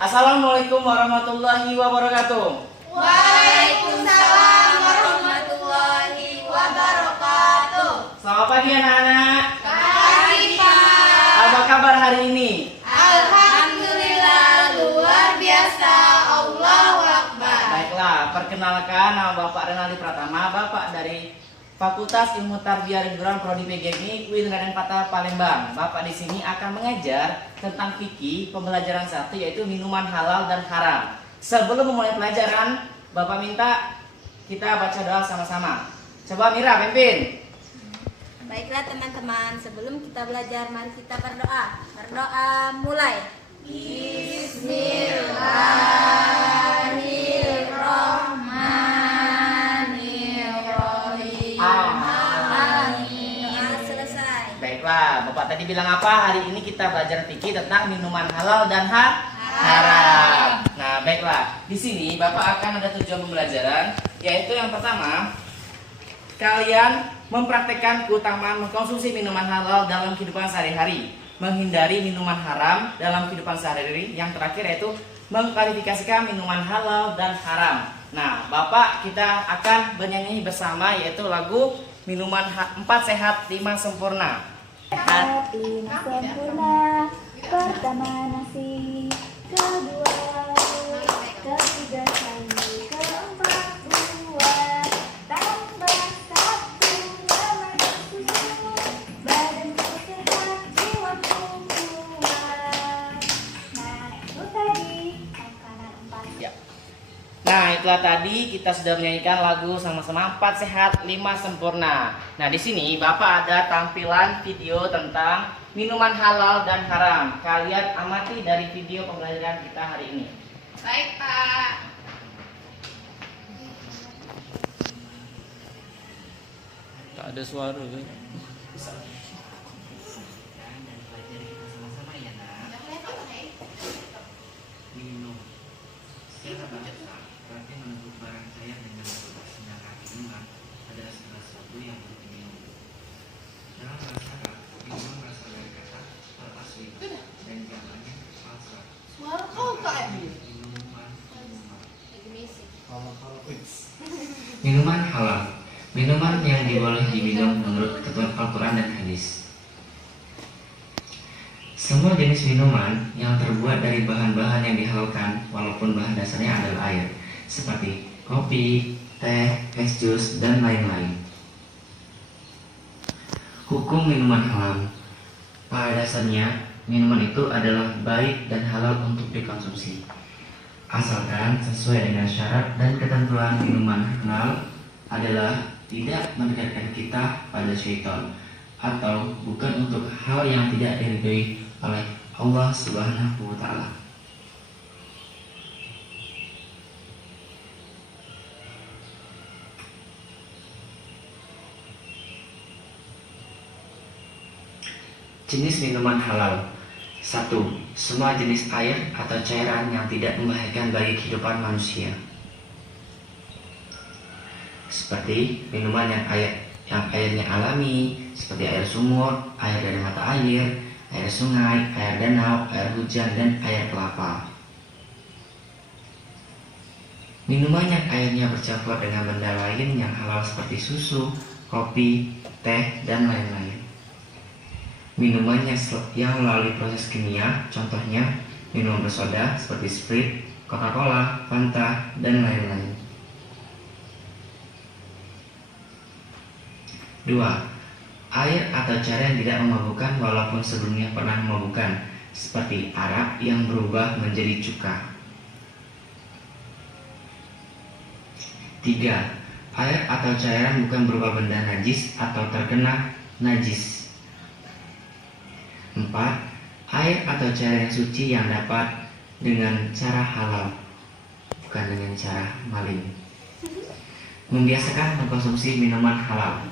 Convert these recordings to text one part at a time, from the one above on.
Assalamualaikum warahmatullahi wabarakatuh. Waalaikumsalam warahmatullahi wabarakatuh. Selamat pagi anak-anak. Pagi Pak. Apa kabar hari ini? Alhamdulillah luar biasa. Allahu Akbar. Baiklah, perkenalkan nama Bapak Renaldi Pratama, Bapak dari Fakultas Ilmu Tarbiyah Hiburan Prodi PGMI UIN Raden Patah Palembang. Bapak di sini akan mengajar tentang fikih pembelajaran 1, yaitu minuman halal dan haram. Sebelum memulai pelajaran, Bapak minta kita baca doa sama-sama. Coba Mira pimpin. Baiklah teman-teman, sebelum kita belajar, mari kita berdoa. Berdoa mulai. Bismillahirrahmanirrahim. Amin. Selesai. Baiklah, Bapak tadi bilang apa? Hari ini kita belajar fikih tentang minuman halal dan haram. Nah, baiklah. Di sini Bapak akan ada tujuan pembelajaran, yaitu yang pertama, kalian mempraktekkan keutamaan mengkonsumsi minuman halal dalam kehidupan sehari-hari, menghindari minuman haram dalam kehidupan sehari-hari. Yang terakhir yaitu mengklarifikasikan minuman halal dan haram. Nah, Bapak kita akan bernyanyi bersama, yaitu lagu minuman 4 sehat 5 sempurna. Sehat 5 sempurna. Pertama nasi, kedua ketiga sayur, keempat buah, tambah 1 lemak susu, badanku sehat, jiwaku kuat. Nah, itu tadi makanan 4. Ya. Nah, itulah tadi kita sudah menyanyikan lagu sama-sama 4 sehat 5 sempurna. Nah, di sini Bapak ada tampilan video tentang minuman halal dan haram. Kalian amati dari video pembelajaran kita hari ini. Baik Pak. Tak ada suara kan? Minum. Secara bahasa, berarti menemukan barang saya dengan sedangkan minuman adalah segala sesuatu yang perlu diminum. Dalam bahasa Arab, minuman berasal dari kata al-asli dan jamaknya al-sar. Suara kau kayak Minuman. Minuman halal. Minuman yang diboleh diminum menurut ketentuan Al-Quran dan hadis. Semua jenis minuman yang terbuat dari bahan-bahan yang dihalalkan, walaupun bahan dasarnya adalah air, seperti kopi, teh, es jus, dan lain-lain. Hukum minuman halal. Pada dasarnya, minuman itu adalah baik dan halal untuk dikonsumsi, asalkan sesuai dengan syarat dan ketentuan. Minuman halal adalah tidak mendekatkan kita pada syaitan, atau bukan untuk hal yang tidak diridhoi oleh Allah Subhanahu wa Ta'ala. Jenis minuman halal. 1. Semua jenis air atau cairan yang tidak membahayakan bagi kehidupan manusia, seperti minuman yang airnya alami, seperti air sumur, air dari mata air, air sungai, air danau, air hujan, dan air kelapa. Minuman yang airnya bercampur dengan benda lain yang halal seperti susu, kopi, teh, dan lain-lain. Minuman yang melalui proses kimia, contohnya minuman bersoda seperti Sprite, Coca-Cola, Fanta, dan lain-lain. 2. Air atau cairan yang tidak memabukkan walaupun sebelumnya pernah memabukkan, seperti arak yang berubah menjadi cuka. 3. Air atau cairan bukan berupa benda najis atau terkena najis. 4. Air atau cairan yang suci yang dapat dengan cara halal, bukan dengan cara maling. Membiasakan mengkonsumsi minuman halal.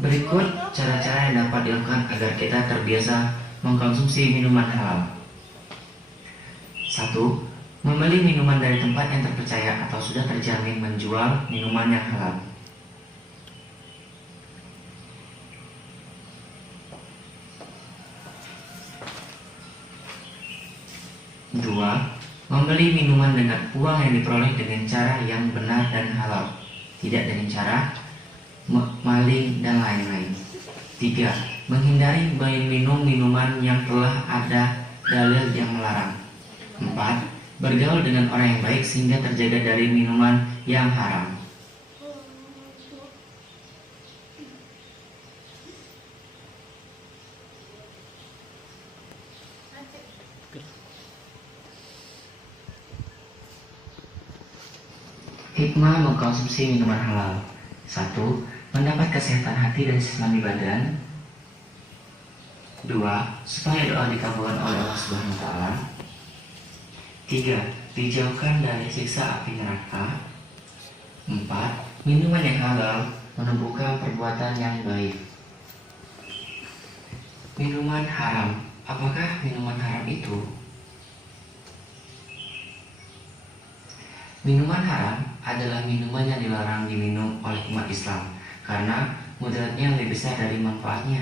Berikut cara-cara yang dapat dilakukan agar kita terbiasa mengkonsumsi minuman halal. 1. Membeli minuman dari tempat yang terpercaya atau sudah terjamin menjual minuman yang halal. 2. Membeli minuman dengan uang yang diperoleh dengan cara yang benar dan halal, tidak dengan cara maling dan lain-lain. 3. Menghindari minum minuman yang telah ada dalil yang melarang. 4. Bergaul dengan orang yang baik sehingga terjaga dari minuman yang haram. Hikmah mengkonsumsi minuman halal. 1. Mendapat kesehatan hati dan islami badan. 2. Supaya doa dikabulkan oleh Allah Subhanahu wa taala. 3. Dijauhkan dari siksa api neraka. 4. Minuman yang halal menumbuhkan perbuatan yang baik. Minuman haram. Apakah minuman haram itu? Minuman haram adalah minuman yang dilarang diminum oleh umat Islam karena mudaratnya lebih besar dari manfaatnya.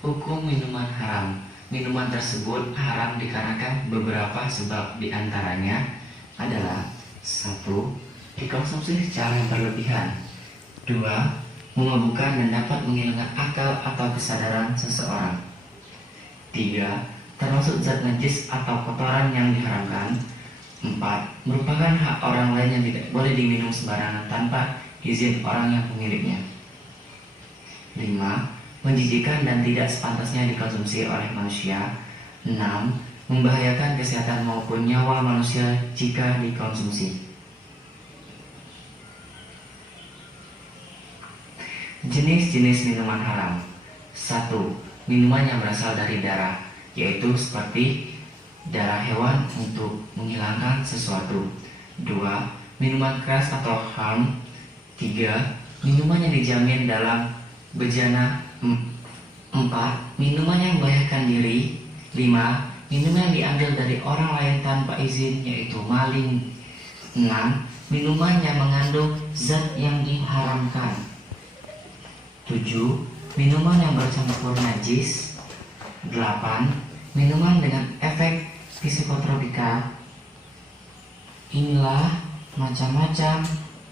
Hukum minuman haram. Minuman tersebut haram dikarenakan beberapa sebab, diantaranya adalah 1. Dikonsumsi secara yang berlebihan. 2. Memabukkan dan dapat menghilangkan akal atau kesadaran seseorang. 3. Termasuk zat najis atau kotoran yang diharamkan. 4. Merupakan hak orang lain yang tidak boleh diminum sembarangan tanpa izin orang yang pemiliknya. 5. Menjijikan dan tidak sepantasnya dikonsumsi oleh manusia. 6. Membahayakan kesehatan maupun nyawa manusia jika dikonsumsi. Jenis-jenis minuman haram. 1. Minuman yang berasal dari darah, yaitu seperti darah hewan untuk menghilangkan sesuatu. 2. Minuman keras atau ham. 3. Minuman yang dijamin dalam bejana. 4. Minuman yang membahayakan diri. 5. Minuman yang diambil dari orang lain tanpa izin, yaitu maling. 6. Minuman yang mengandung zat yang diharamkan. 7. Minuman yang bercampur najis. 8. Minuman dengan efek psikotropika. Inilah macam-macam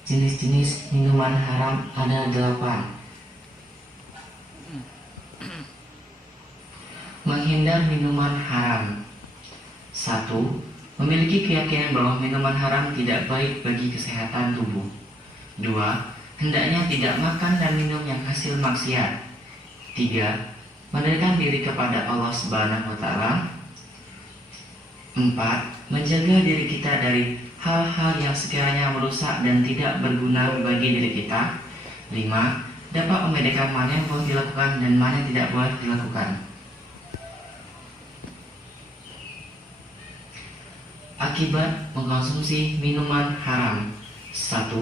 jenis-jenis minuman haram, ada 8. Menghindar minuman haram. 1. Memiliki keyakinan bahwa minuman haram tidak baik bagi kesehatan tubuh. 2. Hendaknya tidak makan dan minum yang hasil maksiat. 3. Mendekatkan diri kepada Allah Subhanahu wa taala. 4. Menjaga diri kita dari hal-hal yang sekiranya merusak dan tidak berguna bagi diri kita. 5. Dapat membedakan mana yang boleh dilakukan dan mana yang tidak boleh dilakukan. Akibat mengkonsumsi minuman haram. 1.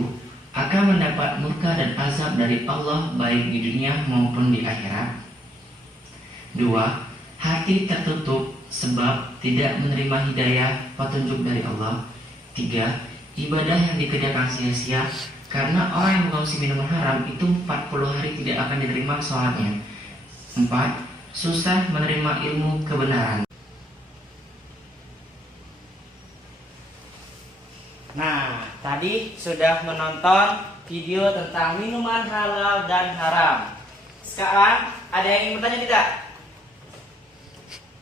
Akan mendapat murka dan azab dari Allah baik di dunia maupun di akhirat. 2. Hati tertutup sebab tidak menerima hidayah petunjuk dari Allah. 3. Ibadah yang dikerjakan sia-sia karena orang yang mengkonsumsi minuman haram itu 40 hari tidak akan diterima sholatnya. 4. Susah menerima ilmu kebenaran. Nah, tadi sudah menonton video tentang minuman halal dan haram. Sekarang ada yang ingin bertanya tidak?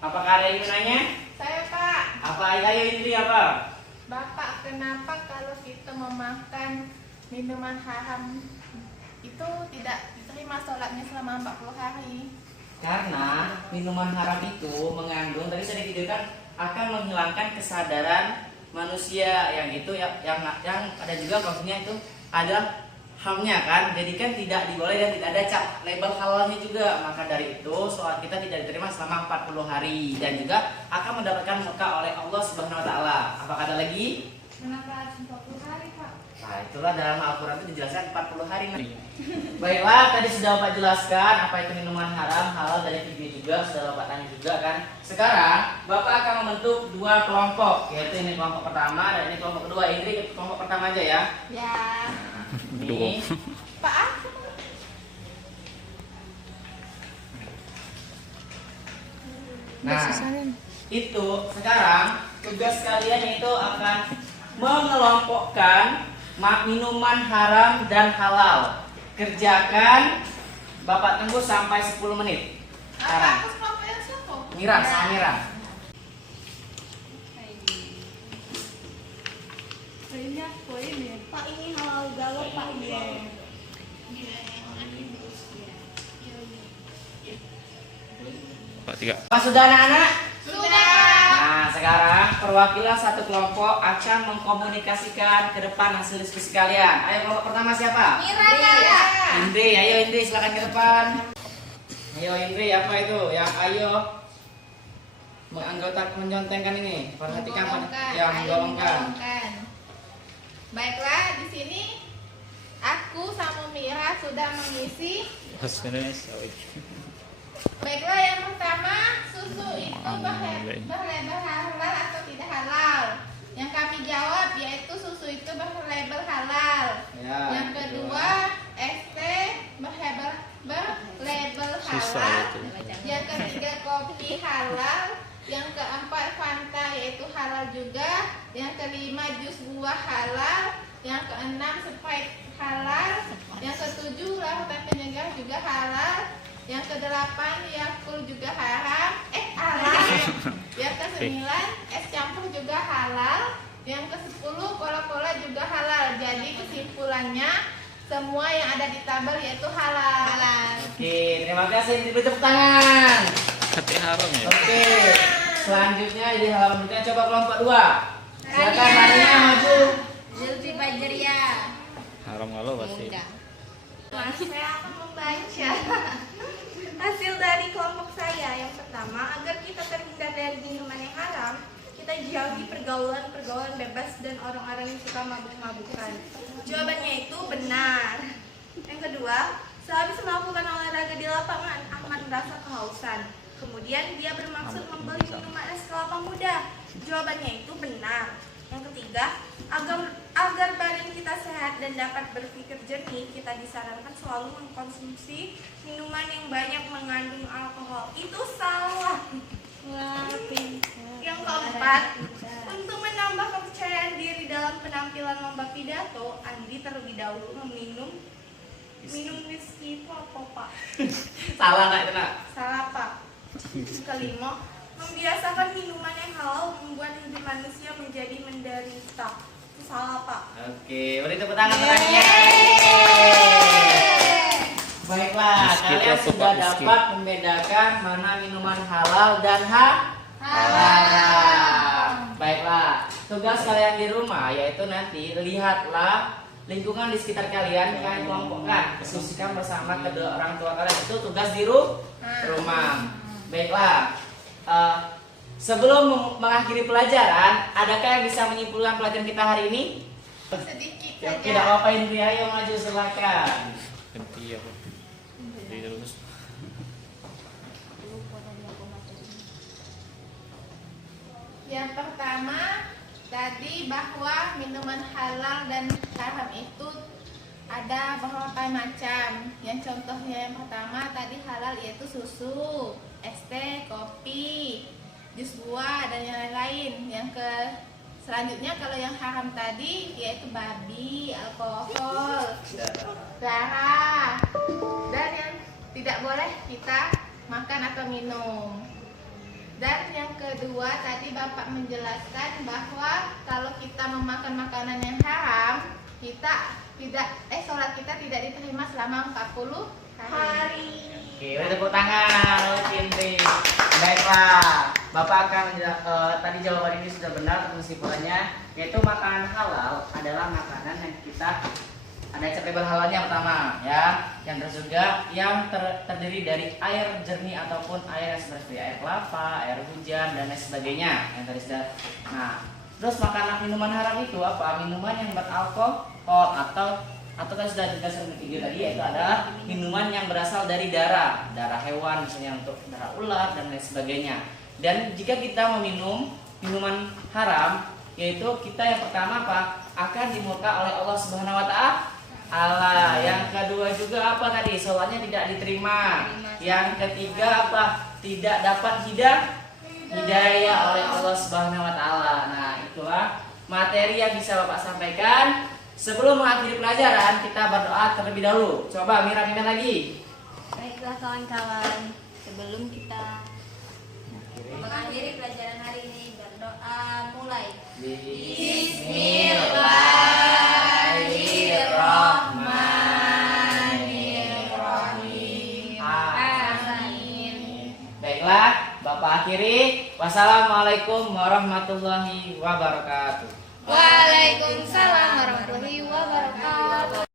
Apakah ada yang ingin menanya? Saya Pak. Apa ayo Indri apa? Bapak, kenapa kalau kita memakan minuman haram itu tidak diterima sholatnya selama 40 hari? Karena minuman haram itu mengandung, tadi saya videokan, akan menghilangkan kesadaran manusia, yang itu yang ada juga maksudnya itu ada hamnya kan, jadi kan tidak diboleh dan tidak ada cap label halalnya juga. Maka dari itu sholat kita tidak diterima selama 40 hari dan juga akan mendapatkan murka oleh Allah Subhanahu wa taala. Apakah ada lagi? Kenapa 40 hari Pak? Nah, itulah dalam Al-Quran itu dijelaskan 40 hari. Baiklah, tadi sudah Bapak jelaskan apa itu minuman haram, halal dari video juga, sudah Bapak tanya juga kan. Sekarang Bapak akan membentuk dua kelompok, yaitu ini kelompok pertama dan ini kelompok kedua. Indri kelompok pertama aja ya. Ya. Ini Pak, Nah, itu sekarang tugas kalian yaitu akan mengelompokkan minuman haram dan halal. Kerjakan Bapak tunggu sampai 10 menit. Sekarang. Aku kelompok yang siapa? Mira, sama Mira. Ini aku ini. Pak ini halal galau Pak ini. Pak 3. Apa sudah anak-anak? Sudah. Nah, sekarang perwakilan satu kelompok akan mengkomunikasikan ke depan hasil diskusi kalian. Ayo kelompok pertama siapa? Mira. Indri, ayo Indri silakan ke depan. Ayo Indri, apa itu? Yang ayo menyontengkan ini. Perhatikan menggolongkan. Baiklah, di sini aku sama Mira sudah mengisi. Baiklah, yang pertama, susu itu berlabel halal atau tidak halal? Yang kami jawab yaitu susu itu berlabel halal. Ya, Yang kedua, es teh berlabel halal. Yang ketiga, kopi halal. Yang keempat, Fanta yaitu halal juga. Yang kelima, jus buah halal. Yang keenam, Sprite halal. Yang ketujuh, larutan penyegar juga halal. Yang kedelapan, Yakult juga halal. Halal. Yang kesembilan, es campur juga halal. Yang kesepuluh, cola-cola juga halal. Jadi kesimpulannya, semua yang ada di tabel yaitu halal. Oke, terima kasih. Diberi tepuk tangan. Hati haram ya. Oke, selanjutnya di halaman berikutnya coba kelompok 2. Silakan Maria maju. Zulfi Fajria. Haram galau pasti. Saya akan membaca hasil dari kelompok saya. Yang pertama, agar kita terhindar dari minuman yang haram, kita jauhi pergaulan bebas dan orang-orang yang suka mabuk-mabukan. Jawabannya itu benar. Yang kedua, sehabis melakukan olahraga di lapangan, Ahmad merasa kehausan. Kemudian dia bermaksud membeli minuman es kelapa muda. Jawabannya itu benar. Yang ketiga, agar badan kita sehat dan dapat berpikir jernih, kita disarankan selalu mengkonsumsi minuman yang banyak mengandung alkohol. Itu salah. Yang keempat, untuk menambah kepercayaan diri dalam penampilan lomba pidato, Andi terlebih dahulu minum whisky itu apa Pak? Salah nggak itu nak? Salah Pak. Kelima, membiasakan minuman yang halal membuat hidup manusia menjadi menderita. Itu salah Pak. Oke, beri tepuk tangan terakhir. Baiklah, Whisky itu kalian apa, sudah Pak? Whisky. dapat membedakan mana minuman halal dan haram. Baiklah, tugas kalian di rumah yaitu nanti lihatlah lingkungan di sekitar kalian, kalian kelompokkan, diskusikan bersama kedua orang tua kalian. Itu tugas di rumah. Baiklah, sebelum mengakhiri pelajaran, adakah yang bisa menyimpulkan pelajaran kita hari ini? Sedikit Ya, saja. tidak apa-apa Indri, ayo maju silakan. Ganti apa? Jadi terus. Yang pertama, tadi bahwa minuman halal dan haram itu ada beberapa macam. Yang contohnya yang pertama tadi halal yaitu susu, es teh, kopi, jus buah dan yang lain-lain. Selanjutnya kalau yang haram tadi yaitu babi, alkohol, darah, dan yang tidak boleh kita makan atau minum. Dan yang kedua tadi Bapak menjelaskan bahwa kalau kita memakan makanan yang haram, sholat kita tidak diterima selama 40 hari. Oke, beri tepuk tangan, Indri. Baiklah, Bapak akan tadi jawaban ini sudah benar kesimpulannya, yaitu makanan halal adalah makanan yang kita ada label halalnya pertama, ya, yang juga yang terdiri dari air jernih ataupun air yang seperti air kelapa, air hujan dan lain sebagainya. Yang tadi sudah. Nah, terus makanan minuman haram itu apa? Minuman yang beralkohol atau tadi sudah dikasih video tadi, yaitu adalah minuman yang berasal dari darah hewan, misalnya untuk darah ular dan lain sebagainya. Dan jika kita meminum minuman haram, yaitu kita yang pertama apa? Akan dimurka oleh Allah Subhanahu wa Ta'ala. Yang kedua juga apa tadi? Sholatnya tidak diterima. Yang ketiga apa? Tidak dapat hidayah oleh Allah Subhanahu wa taala. Nah, itulah materi yang bisa Bapak sampaikan. Sebelum mengakhiri pelajaran, kita berdoa terlebih dahulu. Coba Mira pimpin lagi. Baiklah kawan-kawan, sebelum kita mengakhiri pelajaran hari ini, berdoa mulai. Bismillahirrahmanirrahim. Amin. Baiklah, Bapak akhiri. Wassalamualaikum warahmatullahi wabarakatuh. Waalaikumsalam warahmatullahi wabarakatuh.